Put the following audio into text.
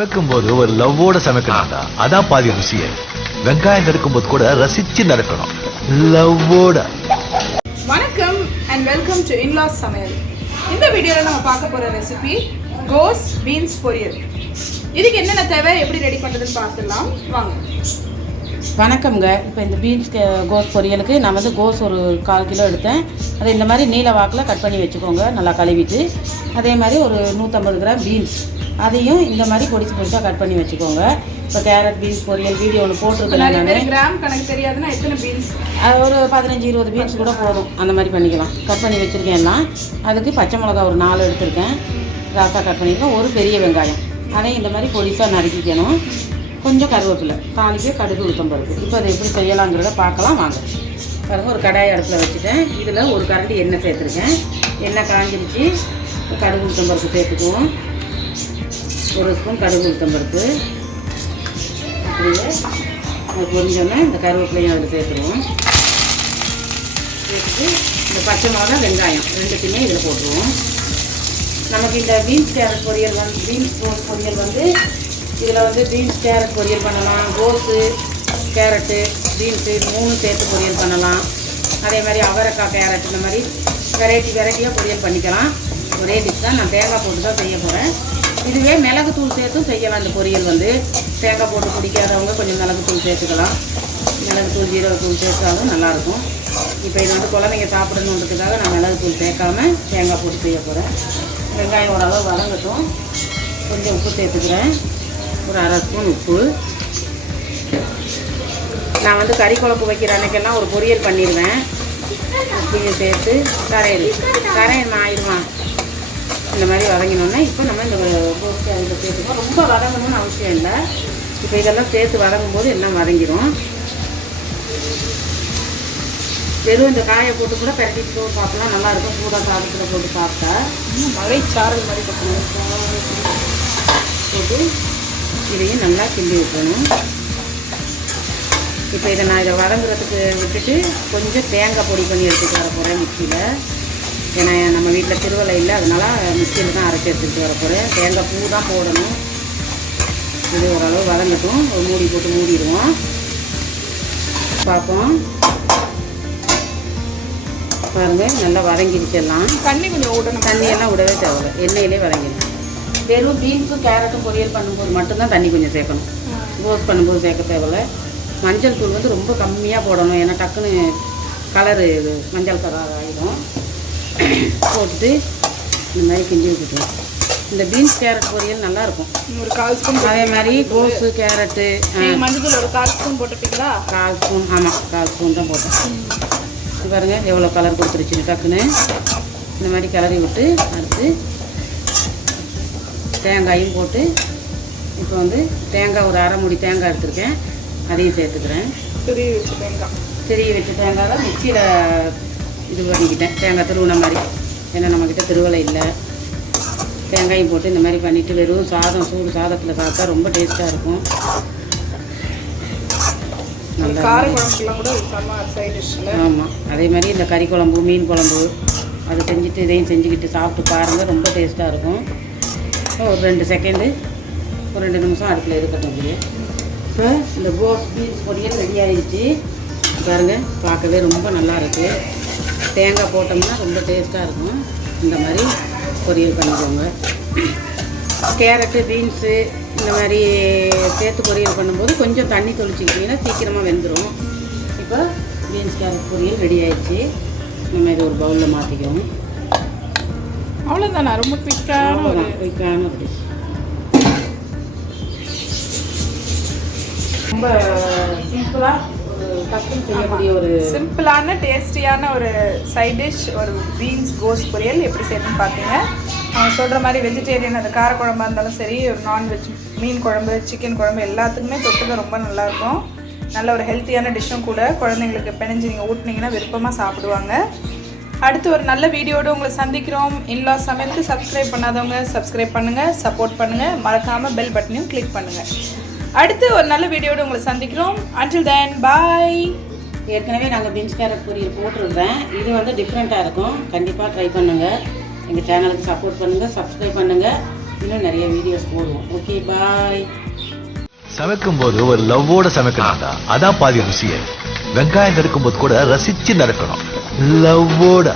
சமைக்கும் போது ஒரு லவ்வோட சமைக்கணும்டா. அதான் பாதி ருசியே. வெங்காயம் நறுக்கும் போது கூட ரசிச்சு நறுக்கணும், லவ்வோட. வணக்கம் அண்ட் வெல்கம் டு இன்லாஸ் சமையல். இந்த வீடியோவில் நம்ம பார்க்க போகிற ரெசிபி கோஸ் பீன்ஸ் பொரியல். இதுக்கு என்னென்ன தேவை, எப்படி ரெடி பண்ணுறதுன்னு பார்த்துடலாம் வாங்க. வணக்கம்ங்க. இப்போ இந்த பீன்ஸ் கோஸ் பொரியலுக்கு நான் வந்து கோஸ் ஒரு 1/4 கிலோ எடுத்தேன். அதை இந்த மாதிரி நீல வாக்கில் கட் பண்ணி வச்சுக்கோங்க, நல்லா கழுவிட்டு. அதே மாதிரி ஒரு 150 கிராம் பீன்ஸ், அதையும் இந்த மாதிரி பொடிச்சு பொடிச்சாக கட் பண்ணி வச்சுக்கோங்க. இப்போ கேரட் பீன்ஸ் பொரியல் வீடியோ ஒன்று போட்டிருக்கேன். நான் கிராம் கணக்கு தெரியாதுன்னா எத்தனை பீன்ஸ், ஒரு 15-20 பீன்ஸ் கூட போதும், அந்த மாதிரி பண்ணிக்கலாம். கட் பண்ணி வச்சுருக்கேன் எல்லாம். அதுக்கு பச்சை மிளகா ஒரு 4 எடுத்திருக்கேன், ராசாக கட் பண்ணியிருக்கேன். ஒரு பெரிய வெங்காயம், அதையும் இந்த மாதிரி பொடிசாக நறுக்கிக்கணும். கொஞ்சம் கருவேப்பிலை, தாளிக்க கடுகு உளுத்தம்பருப்பு. இப்போ அதை எப்படி செய்யலாங்கிறத பார்க்கலாம் வாங்க. பாருங்கள், ஒரு கடாய் அடுப்பில் வச்சுட்டேன். இதில் ஒரு கரண்டி எண்ணெய் சேர்த்துருக்கேன். எண்ணெய் காஞ்சிருச்சு. கடுகு உளுத்தம்பருப்பு சேர்த்துக்குவோம். 1 ஸ்பூன் கடுகு உளுத்தம்பருப்பு. அப்படியே அது பொரிஞ்சோன்னா இந்த கருவேப்பிலையும் அதில் சேர்த்துருவோம். சேர்த்துட்டு இந்த பச்சை மிளகா வெங்காயம் ரெண்டுத்தையுமே இதில் போட்டுருவோம். நமக்கு இந்த பீன்ஸ் கேரட் பொரியல் வந்து பீன்ஸ் கோஸ் பொரியல் வந்து இதில் வந்து பீன்ஸ் கேரட் பொரியல் பண்ணலாம், கோஸு கேரட்டு பீன்ஸு 3 சேர்த்து பொரியல் பண்ணலாம். அதே மாதிரி அவரைக்காய் கேரட், இந்த மாதிரி வெரைட்டியாக பொரியல் பண்ணிக்கலாம். ஒரே டிஷ் தான், நான் தேங்காய் போட்டு தான் செய்ய போகிறேன். இதுவே மிளகுத்தூள் சேர்த்தும் செய்யலாம். இந்த பொரியல் வந்து தேங்காய் போட்டு பிடிக்காதவங்க கொஞ்சம் மிளகுத்தூள் சேர்த்துக்கலாம். மிளகுத்தூள் ஜீரகத்தூள் சேர்த்தாலும் நல்லாயிருக்கும். இப்போ இது வந்து குழந்தைங்க சாப்பிடணுன்றதுக்காக நான் மிளகுத்தூள் சேர்க்காமல் தேங்காய் போட்டு செய்ய போகிறேன். வெங்காயம் ஓரளவு வதங்கட்டும். கொஞ்சம் உப்பு சேர்த்துக்கிறேன், ஒரு 1/2 ஸ்பூன் உப்பு. நான் வந்து கறி குழம்பு வைக்கிற அன்னைக்கெல்லாம் ஒரு பொரியல் பண்ணிடுவேன். உப்பையும் சேர்த்து கரையன் ஆயிடுவான். இந்த மாதிரி வதங்கினோன்னா இப்போ நம்ம இந்த கோஸை இதில் சேர்த்துக்கோம். ரொம்ப வதங்கணும்னு அவசியம் இல்லை. இப்போ இதெல்லாம் சேர்த்து வதங்கும்போது எல்லாம் வதங்கிடும். வெறும் இந்த காயை போட்டு கூட பெரட்டிட்டு சாப்பிட்லாம், நல்லாயிருக்கும். சூடாக சாதத்தில் போட்டு சாப்பிட்டா மழை சாரல் மாதிரி போட்டு இதையும் நல்லா கிண்டி விட்டணும். இப்போ இதை நான் இதை வதங்குறதுக்கு விட்டுட்டு கொஞ்சம் தேங்காய் பொடி பண்ணி எடுத்துகிட்டு வர போகிறேன் மிக்சியில். ஏன்னா நம்ம வீட்டில் திருவலை இல்லை, அதனால் மிக்சியில் தான் அரைச்சி எடுத்துகிட்டு வர போகிறேன். தேங்காய் பூ தான் போடணும். இது ஓரளவு வதங்கட்டும். ஒரு மூடி போட்டு மூடிடுவோம். பார்ப்போம். பாருங்கள், நல்லா வதங்கிடுச்செல்லாம். தண்ணி கொஞ்சம் விடணும். தண்ணியெல்லாம் விடவே தேவையில்லை, எண்ணெயிலே வதங்கிடும். வெறும் பீன்ஸும் கேரட்டும் பொரியல் பண்ணும்போது மட்டும்தான் தண்ணி கொஞ்சம் சேர்க்கணும். கோஸ் பண்ணும்போது சேர்க்க தேவையில்லை. மஞ்சள் தூள் வந்து ரொம்ப கம்மியாக போடணும், ஏன்னா டக்குன்னு கலரு இது மஞ்சள் கலர் ஆகிடும். போட்டுட்டு இந்த மாதிரி கிண்டி விட்டுட்டோம். இந்த பீன்ஸ் கேரட் பொரியல் நல்லாயிருக்கும். ஒரு 1/4 ஸ்பூன். அதே மாதிரி கோஸு கேரட்டு மஞ்சள் தூள் ஒரு 1/4 ஸ்பூன் போட்டுப்பீங்களா? 1/4 ஸ்பூன். ஆமாம், 1/4 ஸ்பூன் தான் போட்டேன். பாருங்கள் எவ்வளோ கலர் கொடுத்துருச்சு டக்குன்னு. இந்த மாதிரி கிளறி விட்டு அடுத்து தேங்காயும் போட்டு, இப்போ வந்து தேங்காய் ஒரு 1/2 மூடி தேங்காய் எடுத்துருக்கேன், அதையும் சேர்த்துக்கிறேன். திருவி வச்ச தேங்காய். திருவி வச்ச தேங்காய் தான் மிக்சியில் இது பண்ணிக்கிட்டேன், தேங்காய் திருவுன மாதிரி. ஏன்னா நம்மக்கிட்ட திருவலை இல்லை. தேங்காயும் போட்டு இந்த மாதிரி பண்ணிவிட்டு வெறும் சாதம், சூடு சாதத்தில் சாப்பிட்டா ரொம்ப டேஸ்ட்டாக இருக்கும். நல்லா காரக்குழம்புலாம் கூட சைட் டிஷ்ஷில். ஆமாம், அதே மாதிரி இந்த கறி குழம்பு, மீன் குழம்பு அதை செஞ்சுட்டு இதையும் செஞ்சுக்கிட்டு சாப்பிட்டு பாருங்கள், ரொம்ப டேஸ்ட்டாக இருக்கும். ஒரு 2 செகண்டு, ஒரு 2 நிமிஷம் அடுப்பில் இருக்கட்டும். அப்படியே இப்போ இந்த கோஸ் பீன்ஸ் பொரியல் ரெடி ஆகிடுச்சு. பாருங்கள், பார்க்கவே ரொம்ப நல்லா இருக்குது. தேங்காய் போட்டோம்னா ரொம்ப டேஸ்ட்டாக இருக்கும். இந்த மாதிரி பொரியல் பண்ணிக்கோங்க. கேரட்டு பீன்ஸு இந்த மாதிரி சேர்த்து பொரியல் பண்ணும்போது கொஞ்சம் தண்ணி தொளிச்சிக்கிட்டிங்கன்னா சீக்கிரமாக வெந்துடும். இப்போ பீன்ஸ் கேரட் பொரியல் ரெடி ஆகிடுச்சு. நம்ம இதை ஒரு பவுலில் மாற்றிக்கிறோம். அவ்வளோதானா? ரொம்ப குயிக்கான ஒரு டிஷ். ரொம்ப சிம்பிளாக ஒரு டக்குன்னு செய்யக்கூடிய ஒரு சிம்பிளான டேஸ்டியான ஒரு சைட் டிஷ், ஒரு பீன்ஸ் கோஸ் பொரியல். எப்படி செய்யணும்னு பார்த்தீங்க. அவங்க சொல்கிற மாதிரி வெஜிடேரியன், அந்த காரக்குழம்பா இருந்தாலும் சரி, ஒரு நான்வெஜ் மீன் குழம்பு, சிக்கன் குழம்பு எல்லாத்துக்குமே தொட்டுக்க ரொம்ப நல்லாயிருக்கும். நல்ல ஒரு ஹெல்த்தியான டிஷ்ஷும் கூட. குழந்தைங்களுக்கு பிணைஞ்சு நீங்கள் ஊட்டினீங்கன்னா விருப்பமாக சாப்பிடுவாங்க. அடுத்து ஒரு நல்ல வீடியோடு உங்களை சந்திக்கிறோம். இன்லாஸ் சமையலுக்கு சப்ஸ்கிரைப் பண்ணாதவங்க சப்ஸ்கிரைப் பண்ணுங்கள், சப்போர்ட் பண்ணுங்கள். மறக்காமல் பெல் பட்டனையும் கிளிக் பண்ணுங்கள். அடுத்து ஒரு நல்ல வீடியோடு உங்களை சந்திக்கிறோம். until then bye. ஏற்கனவே நாங்கள் பீன்ஸ் கேரட் பொரியல் போட்டிருந்தேன். இது வந்து டிஃப்ரெண்ட்டாக இருக்கும். கண்டிப்பாக ட்ரை பண்ணுங்கள். எங்கள் சேனலுக்கு சப்போர்ட் பண்ணுங்கள், சப்ஸ்கிரைப் பண்ணுங்கள். இன்னும் நிறைய வீடியோஸ் போடுவோம். ஓகே, பாய். சமைக்கும் போது ஒரு லவ்வோட சமைக்கணும்டா, அதான் பாதி ருசியே. வெங்காயம் நறுக்கும் போது கூட ரசிச்சு நறுக்கணும், லவ்வோட.